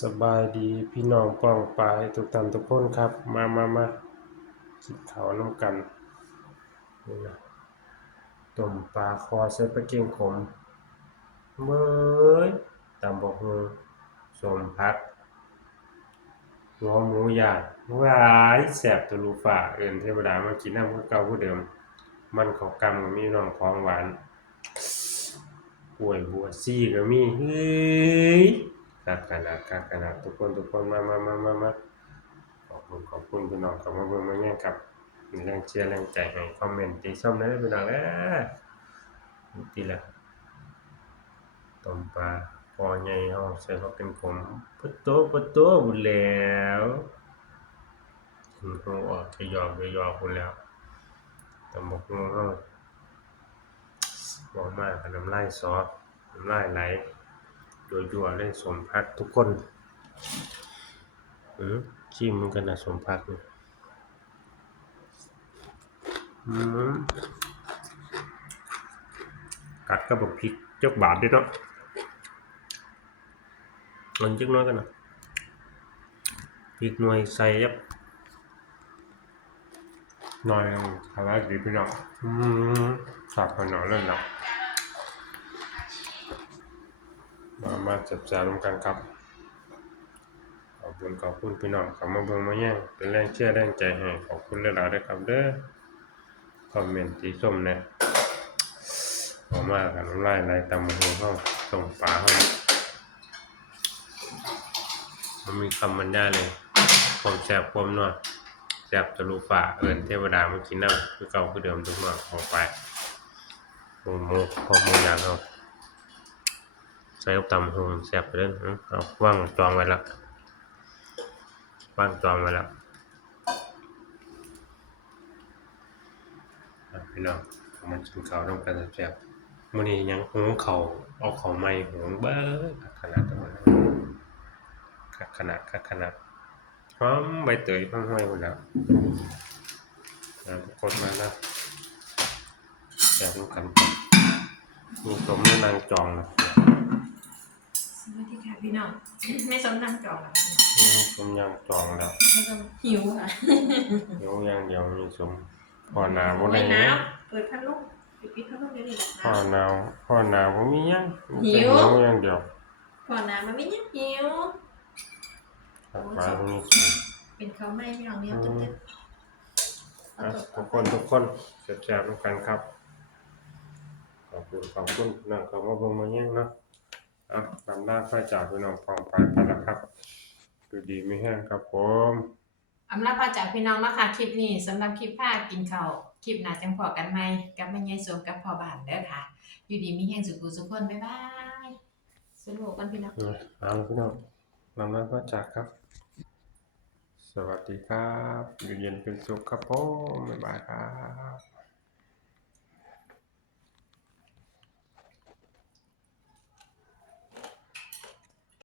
สบายดีพี่น้องป้องปายทุกท่านทุกคนครับมากินข้าวน้ำกันนี่นะต้มปลาคอใส่ปลาเค็งขมเบ้ยตำบักหุ่งส้มผักหัวหมูย่างว้ายแซ่บทะลุฟ้าเอิ้นเทวดามากินนำคือเก่าคือเดิมมันข้าวกำก็มีน้องของหวานกล้วยบัวซี่ก็มีเฮ้ยคักขนาดทุกคนมา ขอบคุณพี่น้องเข้ามาเบิ่งมาแย่งครับมีแรงเชียร์แรงใจให้คอมเมนต์ติชมได้เด้อพี่น้องนี่ติละต้มปลาคอใหญ่เฮาใส่ผักเป็นขมพุดโตพู้นแหล้วหูออกจะหยอกพู้นแหล้วตำบักหุ่งเฮาเว้ามาก็น้ำลายสอน้ำลายไหลยั่วๆเลยสมพักทุกคนชิมมันกันน่ะสมพักนี่อืมกัดกับบักพริกจักบาทเด้อเนาะมันจักหน้อยกันน่ะพริกหน่วยใส่จักหน่อยหนึ่งถ้าว่าสิพี่น้องคักขนาดนั้นเนาะมาแซ่บๆนำกันครับขอบคุณพี่น้องเข้ามาเบิ่งมาแย่งเป็นแรงเชียร์แรงใจให้ขอบคุณหลายๆเด้อครับเด้อคอมเมนต์ติชมแหน่เว้ามาก็น้ำลายไหลตำบักหุ่งเฮาต้มปลาเฮาบ่มีคำบรรยายเลยความแซ่บความนัวแซ่บทะลุฟ้าเอิ้นเทวดามากินนำคือเก่าคือเดิมทุกมื้อของไปหมูย่างเฮาใส่กับตำบักหุ่งแซ่บไปเด้อเอาวางจองไว้แล้วพี่น้องเข้ามากินข้าวนำกันแซ่บๆมื้อนี้หยังหุงข้าวเอาข้าวใหม่หุงเบิดคักขนาดหอมใบเตยห่วยๆพู้นแหล้วทุกคนมานะแซ่บนำกันมีสมนางจองนะสวัสดีค่ะพี่น้องไม่สมน้ำจอกอะสมยางจองแล้วไม่สมหิวค่ะเดี๋ยวอย่างเดียวมีสมพ่อหนาวบ่ไม่ได้หยังเปิดพัดลมปิดพัดลมเดี๋ยวนี้แหละพ่อหนาวบ่มีหยังมีแต่หิวหิวอย่างเดียวก่อนนะมันไม่ยังหิวครับปลามีสมเป็นข้าวไหม้พี่น้องเนี่ยตึ๊ดทุกคนแซ่บๆนำกันครับขอบคุณน้องเข้ามาเบิ่งมาแย่งเนาะลำลาพระจากพี่น้องปองปายไปแล้วครับอยู่ดีมีแรงครับผมอำลาพาจากพี่น้องนะคะคลิปนี้สำหรับคลิปพากินข้าวคลิปหน้าจังพอกันใหม่กับแม่ยายสมกับพ่อบ้านเด้อค่ะอยู่ดีมีแรงสุขสุขคนบ๊ายบายสนุกกันพี่น้องเอาล่ะพี่น้องลำลาพระจากครับสวัสดีครับอยู่เย็นเป็นสุขครับผมบ๊ายบายครับ